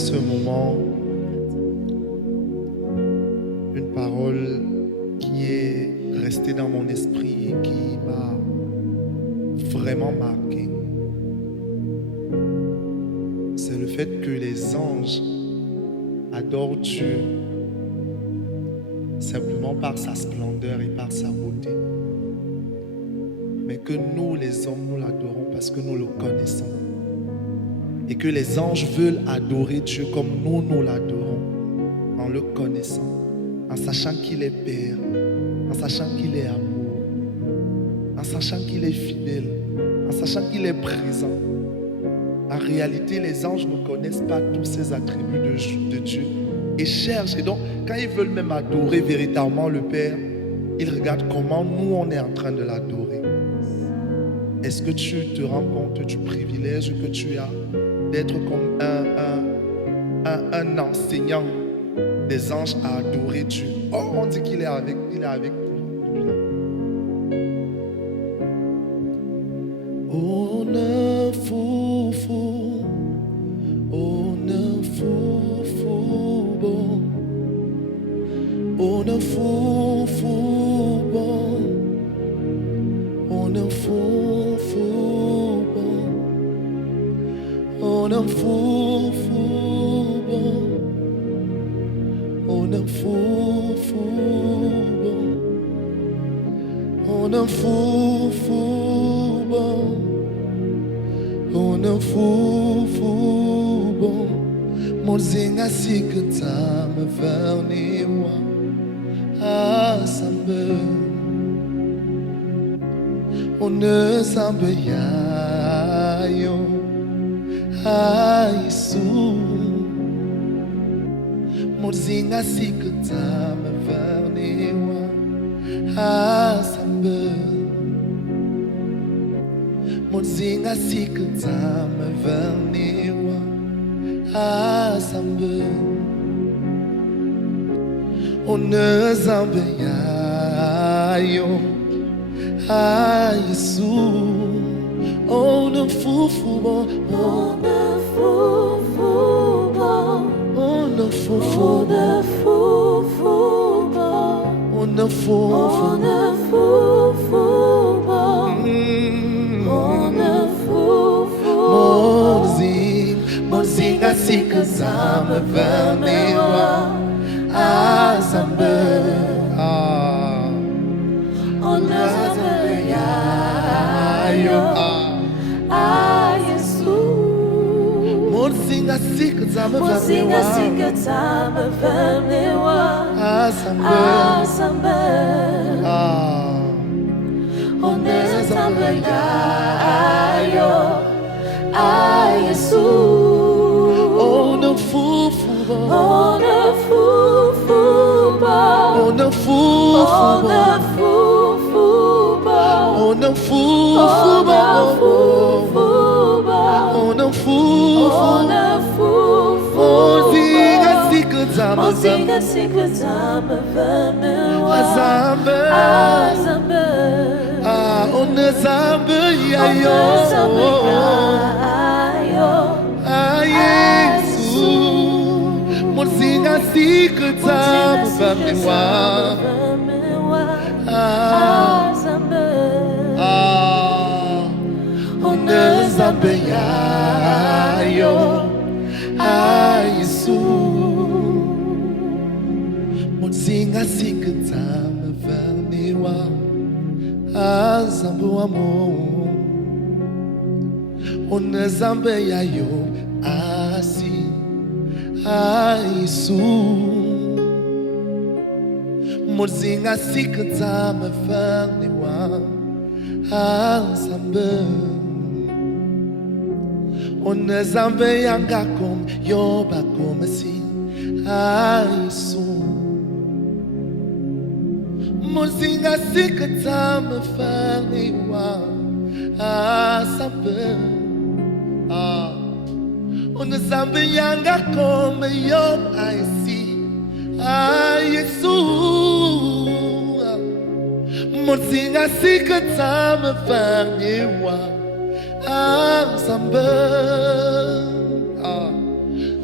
ce moment une parole qui est restée dans mon esprit et qui m'a vraiment marqué. C'est le fait que les anges adorent Dieu simplement par sa splendeur et par sa beauté. Mais que nous, les hommes, nous l'adorons parce que nous le connaissons. Et que les anges veulent adorer Dieu comme nous, nous l'adorons, en le connaissant, en sachant qu'il est Père, en sachant qu'il est amour, en sachant qu'il est fidèle, en sachant qu'il est présent. En réalité, les anges ne connaissent pas tous ces attributs de Dieu et cherchent. Et donc, quand ils veulent même adorer véritablement le Père, ils regardent comment nous, on est en train de l'adorer. Est-ce que tu te rends compte du privilège que tu as d'être comme un enseignant des anges à adorer Dieu? Oh, on dit qu'il est avec lui. Oh, ne fou, fou. Oh, ne fou, fou, bon. Oh, ne fou, fou, bon. Oh, ne fou, fou, bon. Oh, ne fou, fou, bon. Oh, ne fou, fou, bon. Oh, ne fou, fou, bon. Oh, ne fou, fou, bon. Mozinga sikata me verniwa asambe. On ne sambe ya yo aisu. Mozinga sikata me verniwa asambe. Mozinga sikata me verniwa asambe. On ne sambe ya yo aisu. On ne fou, fou, bon. On ne fou, fou, bon. On ne fou, fou, On ne fou, fou, bon. on ne fou, On ne fou, fou, bon. On ne fou, fou, Mozinga sikata me verniwa asambe. On ne sambe ya yo a Yesu. Mozinga sikata me Mozinga verniwa sikata me verniwa asambe. asambe. On ne sambe ya yo a Yesu. On ne fou, fou, bon. On ne fou, fou, bon. On ne fou, On fou, ne bon. fou, fou, bon. On ne fou, On fou, ne fou, bon. fou, bon. On ne fou, On fou. ne fou, Mozinga fou, sikata me Mozinga sikata me verniwa asambe. asambe. On ne sambe ya On yo. ne sambe ya yo Ah, Yesu. Mozinga sikata me verniwa asambe. On ne sambe ya yo. Ah, Yesu. Mozinga sikata me verniwa asambe wa mo. On ne sambe ya yo asi. Ah, Yesu. Mozinga sikata me verniwa asambe. On ne sambe yanga kom yo ba kom si. Ah, Yesu. Mozinga sikata me verniwa asambe. On ne sambe yanga kom yo aisi. Ah, Yesu. Mozinga sikata me verniwa asambe.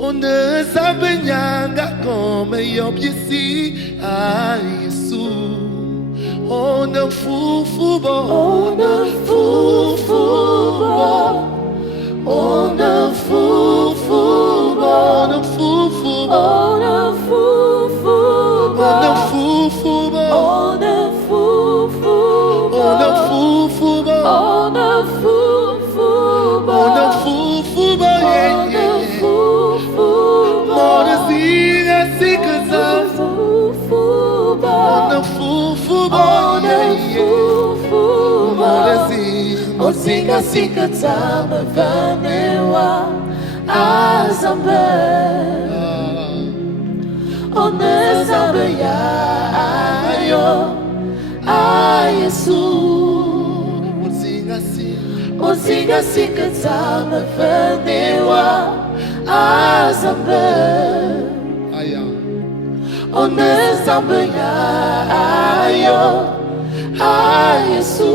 Ona sabanyanga como eu disse a Jesus. Ona fufubo, ona fufubo, ona fufubo, ona fufubo, ona fufubo, ona fufubo, ona fufubo, ona fufubo, ona fufubo, ona fufubo, yeah, yeah. Ona zinga sikaza, ona fufubo, yeah, yeah. Ona zinga, Ozinga sikaza mavanewa azambe. Ona zambe ya yo a Yesu. Ozinga sikaza mavanewa azambe. Ona zambe ya yo a Yesu.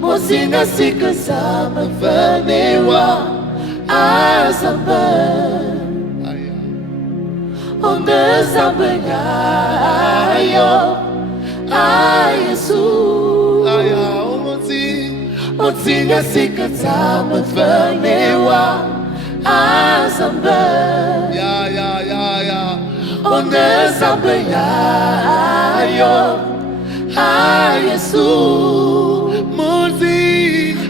Mozinga sika sama vanewa azambe. Onde zambe ya yo a Yesu. Mozinga sika sama vanewa azambe. Onde zambe ya yo a Yesu.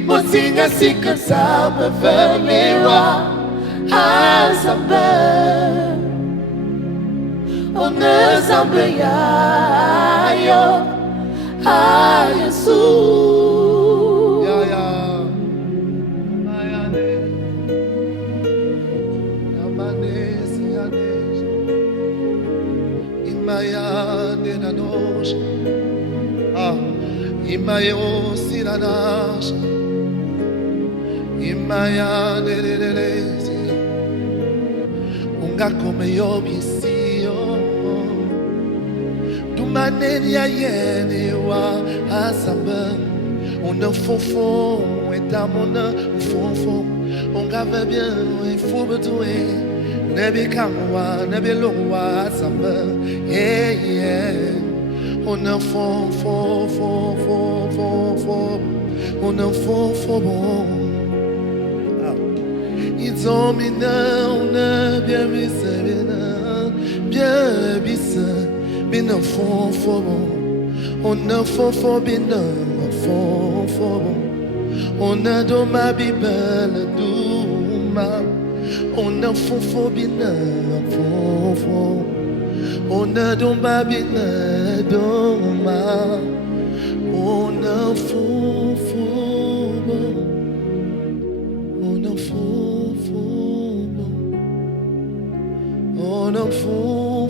Mozinga sika sama vanewa azambe. Onde zambe ya yo a Yesu. Imayo siranash, imaya nerelezi, unga come yo bisio, tu manenia yene wa asamba, on fofo et à mon fofo, on gave bien il faut betouer, nebe kamwa nebe lowa asamba, yeah yeah. On a fond, on a fond, bon. Ils ont mis on a bien mis bien mis, bien fond, bon. On a fond, bien fond, bon. On a dans ma Bible, on a fond, bien fond. On a dans ma Bible, on a fou, on a fou, on a fou,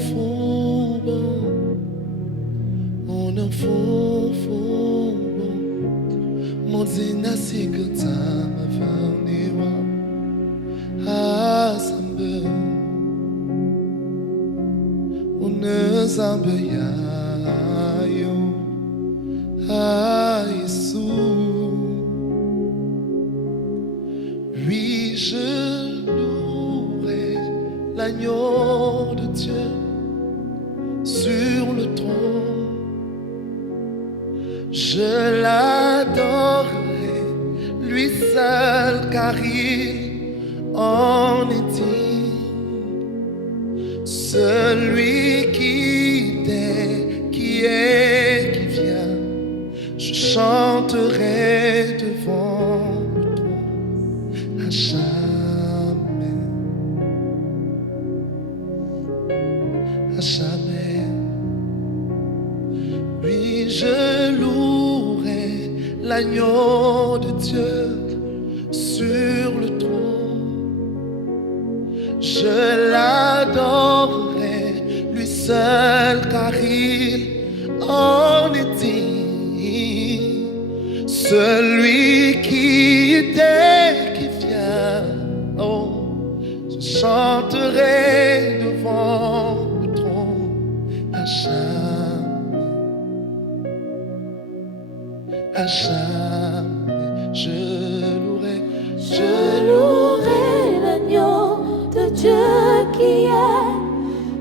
on a fou, mon zina sikata ma fandiwa asambe. Ona zambe ya yo a Yesu. Oui, je louerai l'agneau de Dieu sur le trône. Je l'adorerai, lui seul, car il en est digne. Celui qui est, qui vient, je chanterai devant le trône à jamais, à jamais. Oui, je louerai l'agneau de Dieu sur le trône. Je l'adorerai, lui seul, car il en est digne. Celui qui était, qui vient, oh, je chanterai devant le trône à jamais, à jamais. Je louerai Dieu qui est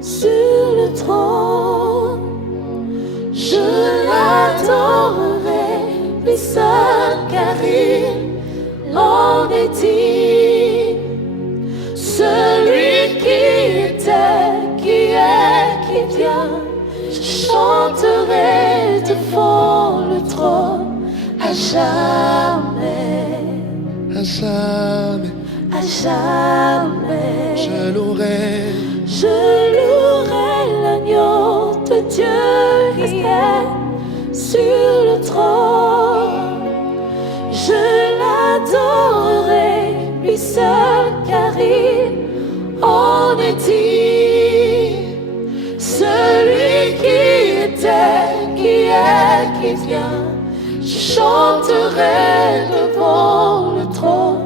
sur le trône. Je l'adorerai, lui seul, car il en est digne. Celui qui était, qui est, qui vient, je chanterai devant le trône à jamais. À jamais, À jamais, je louerai. je louerai l'agneau de Dieu qui est sur le trône. Je l'adorerai, lui seul, car il en est digne. Celui qui était, qui est, qui vient, je chanterai devant le trône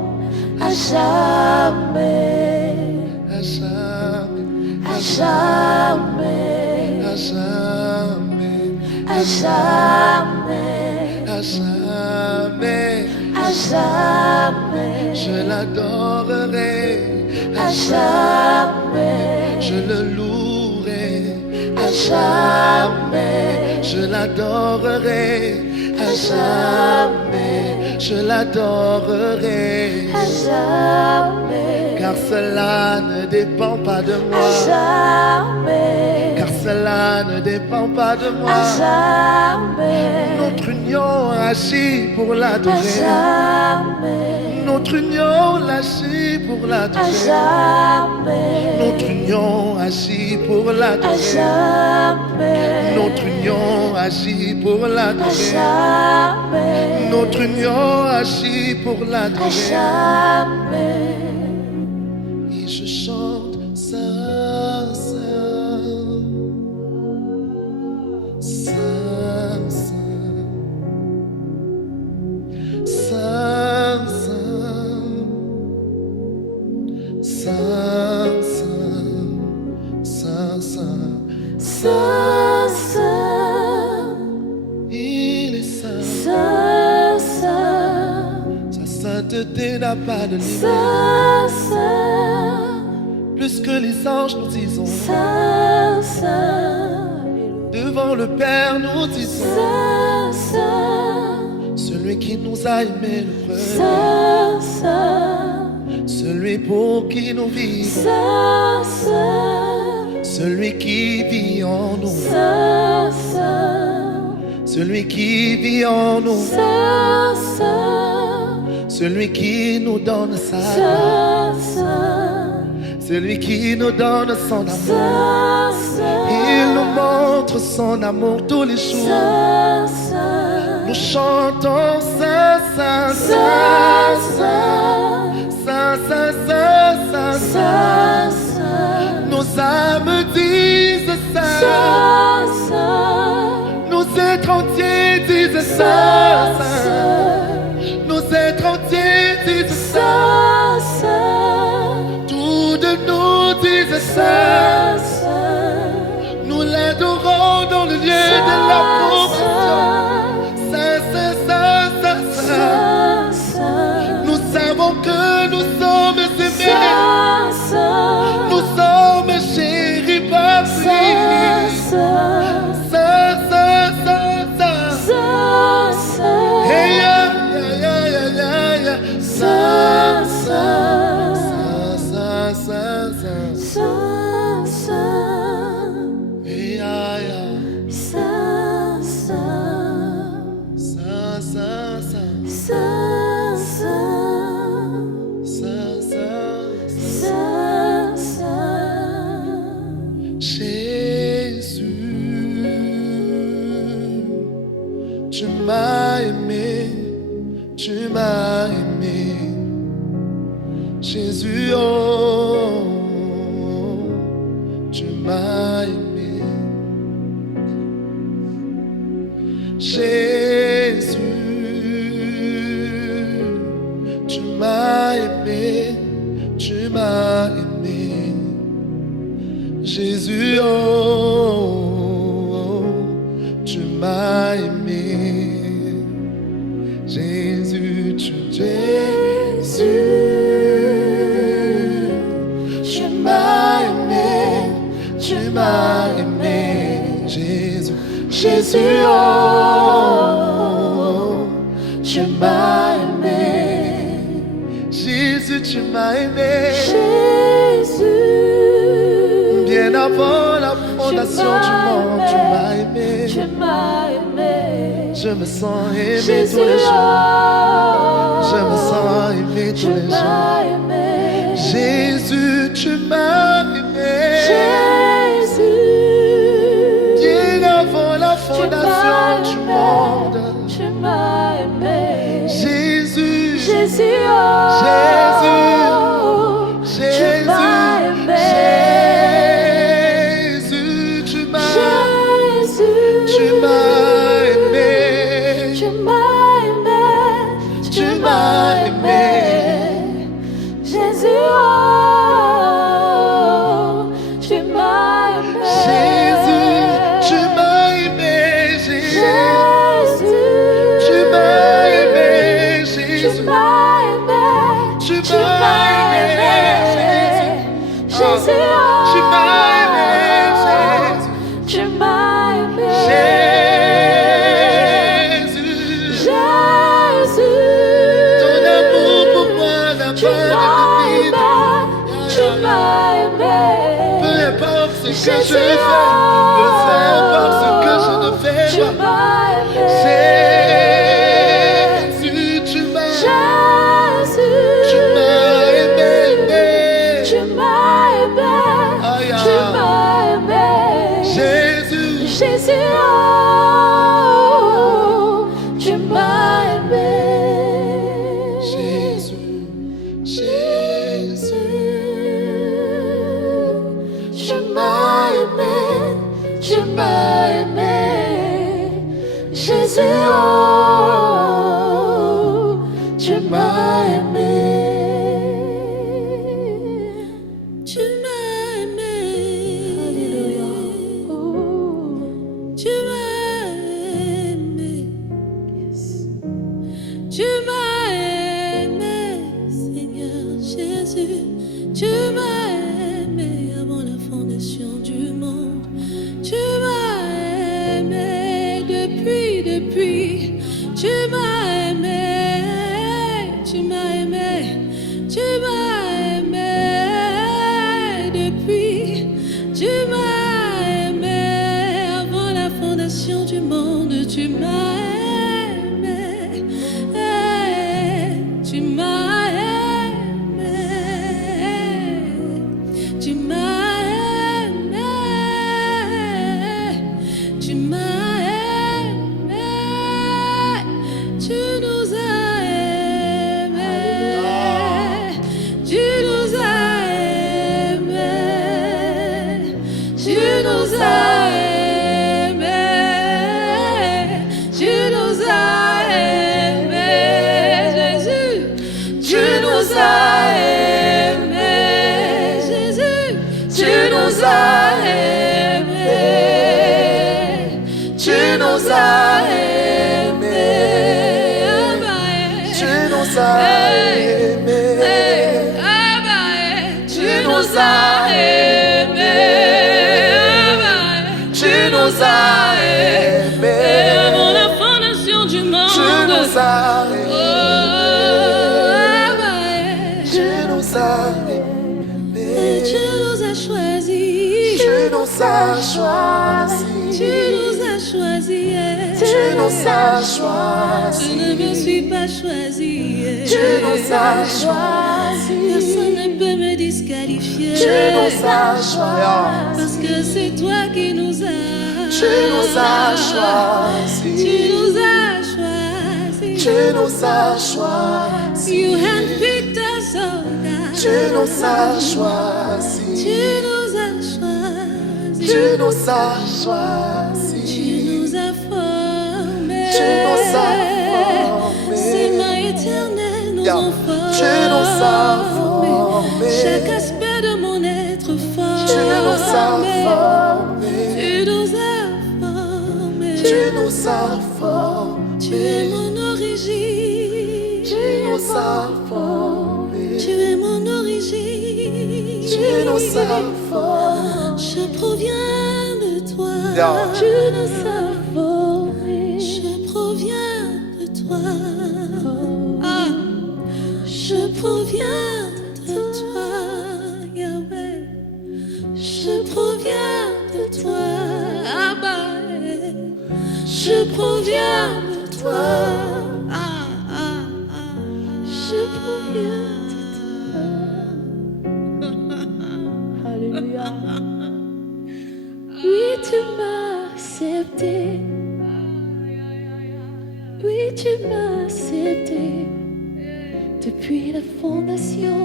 à jamais, À jamais, à jamais, à jamais, à jamais, à jamais. à jamais, Je l'adorerai. à jamais, Je le louerai. à jamais, Je l'adorerai. à jamais, Je l'adorerai. à jamais, Car cela ne dépend pas de à moi. jamais, Car cela ne dépend pas de à moi. jamais, Notre union agit pour à l'adorer. jamais, Notre union agit pour à l'adorer. jamais, Notre union agit pour à l'adorer. jamais, Notre union agit pour à l'adorer. jamais, Notre union agit pour à l'adorer. jamais. Et je chante Saint, Saint, Saint, Saint, Saint, Saint, Saint, Saint, Saint, Saint, il est saint. Saint, Saint, Sa sainteté n'a pas de limite. Saint, Saint, Plus que les anges, nous disons. Saint, Saint, Devant le Père, nous disons. Saint, Saint, Celui qui nous a aimés le premier. Saint, Saint, Celui pour qui nous vivons. Saint, Saint, Celui qui vit en nous. Saint, Saint, Celui qui vit en nous. Saint, Saint, Celui qui nous donne sa grâce. Saint, Saint, Celui qui nous donne son amour. Saint, Saint, Il nous montre son amour tous les jours. Saint, Saint, Nous chantons Saint, Saint, Saint, Saint, Saint, Saint, Saint, Saint, Saint, Saint, Saint, Nos âmes disent Saint. Saint, Saint, Nos êtres entiers disent Saint, Saint, Saint. Saint, Nos êtres entiers disent Saint. Saint, Saint, Tout de nous disent Saint, Saint. Saint, Nous l'adorons dans le lieu de l'adoration. Saint, Saint, Saint, Saint, Saint. Saint, Saint, Nous savons que nous sommes aimés. Saint, Saint, Nous sommes chéris par lui. Saint, Saint, Saint, Saint, Saint. Saint, Saint, Hey, yeah, yeah, yeah, yeah, yeah. Saint, Saint, Saint, Saint, Saint, Saint, Saint. Saint, Saint, Hey, yeah, yeah. Saint, Saint, Saint, Saint, Saint. Saint, Saint, Saint, Saint, Saint, Saint, Jésus, tu m'as aimé, tu m'as aimé. Jésus, oh, tu m'as aimé. Jésus, tu m'as aimé, tu m'as aimé. Jésus, oh, tu m'as aimé. Jésus, tu Jésus, tu m'as m'as aimé, Jésus. Jésus, oh, tu m'as aimé. Jésus, tu m'as aimé. Jésus, Bien avant la fondation du monde, tu m'as aimé. tu m'as aimé. Je me sens aimé Jésus, tous les jours. oh, Je me sens aimé tous les tu jours. m'as aimé. Jésus, tu m'as aimé. Jésus, Bien avant la fondation du monde. tu m'as aimé. Jésus, Jésus, oh, Jésus, tu m'as aimé. Jésus, tu m'as Jésus, aimé. tu m'as aimé. Tu m'as aimé. Jésus, oh, tu m'as aimé. Jésus, tu m'as aimé. Jésus, Jésus, tu m'as aimé. tu Jésus, m'as aimé. tu m'as aimé. Jésus, Tu m'as aimé. tu m'as aimé. Jésus, Jésus, ton amour pour moi n'a tu pas de m'as limite. aimé. Tu m'as aimé. Peu importe ce que je Jésus, fais, peu importe ce que je ne fais tu pas. m'as aimé. Jésus, tu m'as Jésus, aimé. tu m'as aimé. Aïe, Tu m'as aimé. Jésus, Jésus, oh, tu m'as aimé. Jésus, Jésus, Tu m'as aimé. Tu m'as aimé. Jésus, oh, tu m'as aimé. Tu m'as aimé. Alléluia. Tu m'as aimé. Tu m'as aimé, Seigneur Jésus. Tu m'as aimé avant la fondation du monde. Tu m'as aimé depuis. Tu m'as aimé. Tu m'as aimé. Tu m'as aimé depuis. Tu m'as aimé avant la fondation du monde. Tu m'as aimé. Tu m'as aimé. Tu m'as aimé. Tu m'as aimé. Tu nous as aimés. Tu nous as aimés. Tu nous as aimés. Tu nous as aimés. Jésus, tu nous as aimés. Jésus, tu nous as aimés. Tu nous as aimés. tu nous as aimés. Tu nous as aimés. Tu nous as aimés. Avant la fondation du monde. Tu nous as aimés. Tu nous as aimés. Tu nous as choisis. Tu nous as choisis. Tu nous as choisis. Tu nous as Je choisis. ne me suis pas choisi. Tu nous as choisis. Personne ne peut me disqualifier. Tu nous as choisis. Parce que c'est toi qui nous as. Tu nous as Tu choisis. nous as choisis. Tu nous as choisis. You handpicked us, oh God. Tu nous as choisis. Tu nous as choisis. Tu nous as choisis. Tu nous as formés. Tu nous as formés. Ces mains éternelles nous ont formés. Tu nous as formés. Chaque aspect de mon être formé. Tu nous as formés. Tu nous as formés. Tu nous as formés. Tu es mon origine. Tu nous as formés. Tu es mon origine. Tu nous savons. Je proviens de toi. Yeah. Tu nous as formés. Je proviens de toi. Ah. Je proviens de toi, Yahweh. Je proviens de toi, Abba. Je proviens de toi. Je proviens de toi. Alléluia. Oui, tu m'as accepté. Oui, tu m'as accepté. Depuis la fondation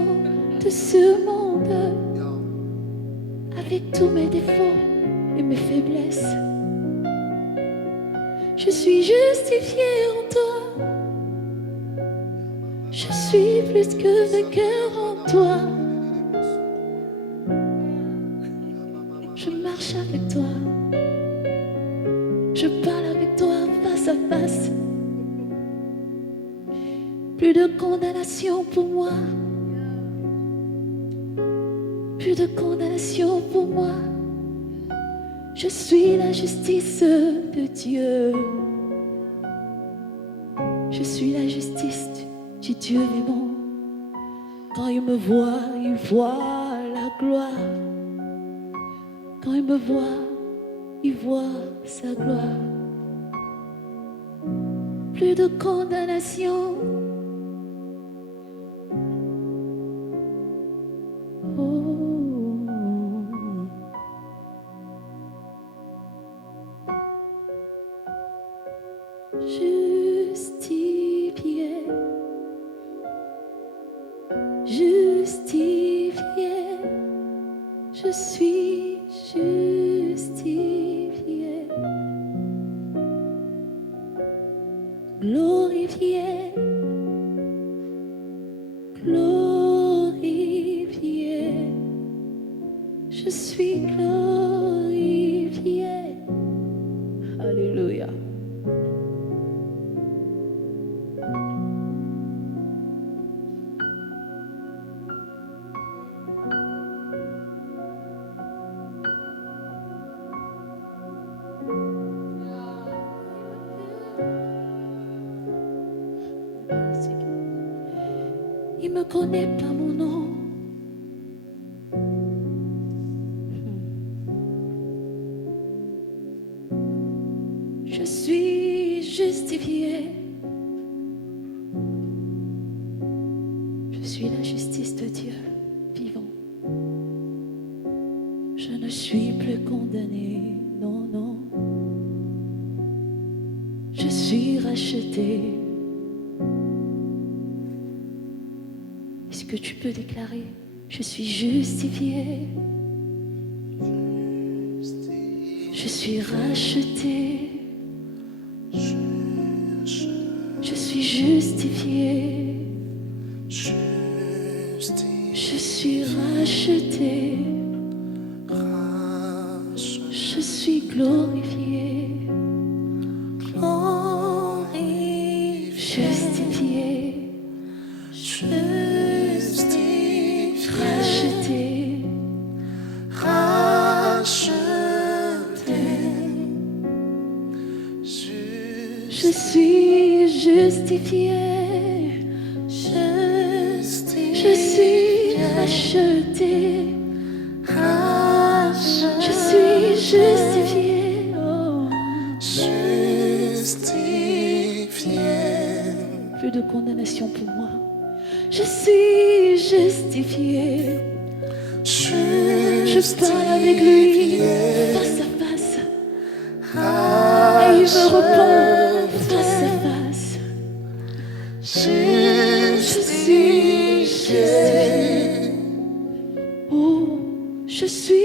de ce monde, avec tous mes défauts et mes faiblesses, je suis justifiée en toi. Je suis plus que vainqueur en toi. Je marche avec toi. Je parle avec toi face à face. Plus de condamnation pour moi. Plus de condamnation pour moi. Je suis la justice de Dieu. Je suis la justice du Dieu vivant. Quand il me voit la gloire. Quand il me voit sa gloire. Plus de condamnation. Justifié, justifié, je suis justifié, glorifié, glorifié, je suis glorifié. Alléluia. Il me connaît pas mon nom. Je suis justifié. Je suis la justice de Dieu vivant. Je ne suis plus condamné, non, non. Je suis racheté. Est-ce que tu peux déclarer, je suis justifié, je suis racheté, je suis justifié, je suis racheté, je suis glorifié, justifié. Je suis justifié, je suis racheté, je suis justifié, plus de condamnation pour moi, je suis justifié, je parle avec lui face à face, et il me répond face à face. Je suis justifié. Oh, je suis